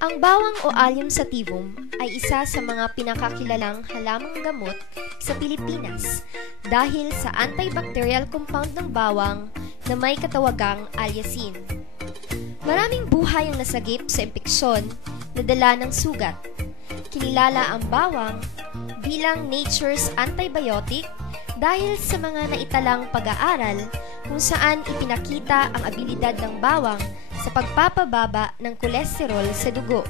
Ang bawang o Allium sativum ay isa sa mga pinakakilalang halamang gamot sa Pilipinas dahil sa antibacterial compound ng bawang na may katawagang allicin. Maraming buhay ang nasagip sa impeksyon na dala ng sugat. Kinilala ang bawang bilang nature's antibiotic dahil sa mga naitalang pag-aaral kung saan ipinakita ang abilidad ng bawang sa pagpapababa ng kolesterol sa dugo.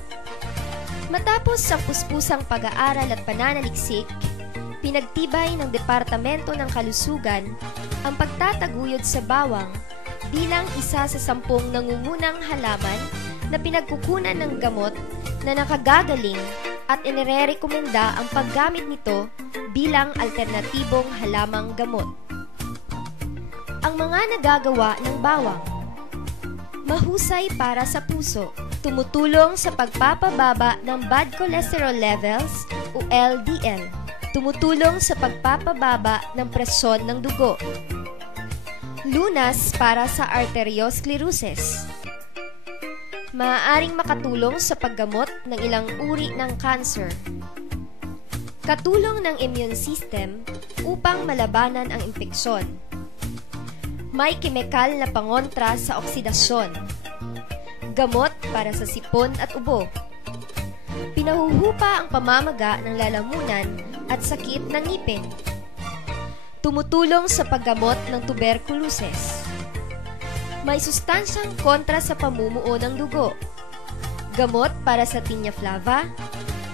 Matapos ang puspusang pag-aaral at pananaliksik, pinagtibay ng Departamento ng Kalusugan ang pagtataguyod sa bawang bilang isa sa 10 nangungunang halaman na pinagkukunan ng gamot na nakagagaling at inirerekomenda ang paggamit nito bilang alternatibong halamang gamot. Ang mga nagagawa ng bawang: mahusay para sa puso, tumutulong sa pagpapababa ng bad cholesterol levels o LDL, tumutulong sa pagpapababa ng presyon ng dugo. Lunas para sa arteriosclerosis, maaaring makatulong sa paggamot ng ilang uri ng cancer. Katulong ng immune system upang malabanan ang impeksyon. May kemikal na pangontra sa oksidasyon. Gamot para sa sipon at ubo. Pinahuhupa ang pamamaga ng lalamunan at sakit ng ngipin. Tumutulong sa paggamot ng tuberculosis. May sustansyang kontra sa pamumuo ng dugo. Gamot para sa tinea flava,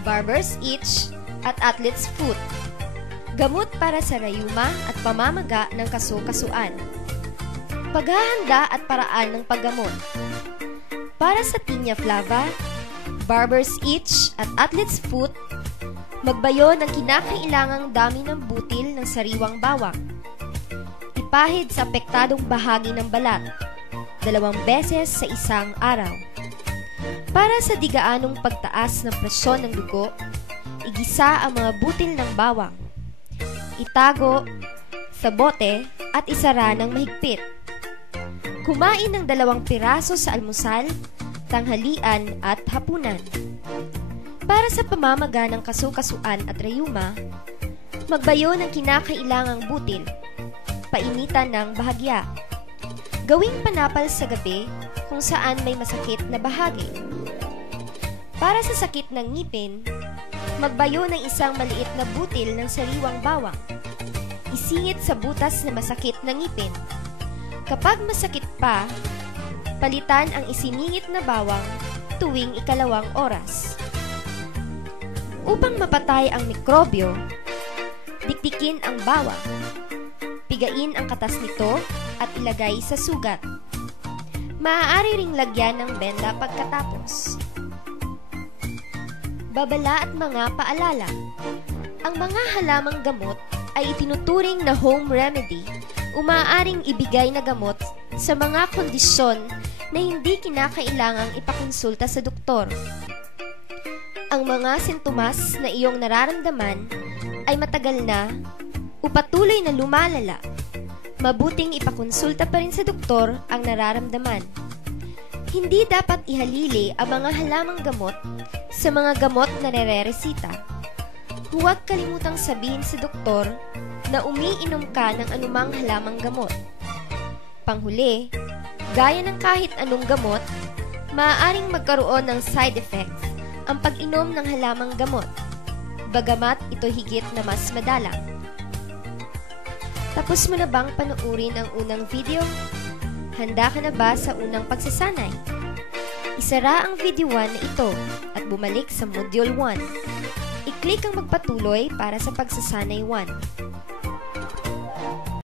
barber's itch, at athlete's foot. Gamot para sa rayuma at pamamaga ng kaso-kasuan. Paghahanda at paraan ng paggamot. Para sa tinea flava, barber's itch at athlete's foot, magbayo ng kinakailangang dami ng butil ng sariwang bawang. Ipahid sa apektadong bahagi ng balat, 2 beses sa isang araw. Para sa digaanong pagtaas ng presyon ng dugo, igisa ang mga butil ng bawang. Itago sa bote at isara ng mahigpit. Kumain ng 2 piraso sa almusal, tanghalian at hapunan. Para sa pamamaga ng kaso-kasuan at rayuma, magbayo ng kinakailangang butil. Painitan ng bahagya. Gawing panapal sa gabi kung saan may masakit na bahagi. Para sa sakit ng ngipin, magbayo ng isang maliit na butil ng sariwang bawang. Isingit sa butas na masakit na ngipin. Kapag masakit pa, palitan ang isiningit na bawang tuwing 2 oras. Upang mapatay ang mikrobyo, dikdikin ang bawang. Pigain ang katas nito at ilagay sa sugat. Maaari ring lagyan ng benda pagkatapos. Babala at mga paalala. Ang mga halamang gamot ay itinuturing na home remedy o maaaring ibigay na gamot sa mga kondisyon na hindi kinakailangang ipakonsulta sa doktor. Ang mga sintomas na iyong nararamdaman ay matagal na o patuloy na lumalala. Mabuting ipakonsulta pa rin sa doktor ang nararamdaman. Hindi dapat ihalili ang mga halamang gamot sa mga gamot na nare-resita. Huwag kalimutang sabihin sa doktor na umiinom ka ng anumang halamang gamot. Panghuli, gaya ng kahit anong gamot, maaaring magkaroon ng side effects ang pag-inom ng halamang gamot, bagamat ito higit na mas madalang. Tapos mo na bang panoorin ang unang video? Handa ka na ba sa unang pagsasanay? Isara ang video 1 na ito at bumalik sa Module 1. I-click ang magpatuloy para sa pagsasanay 1.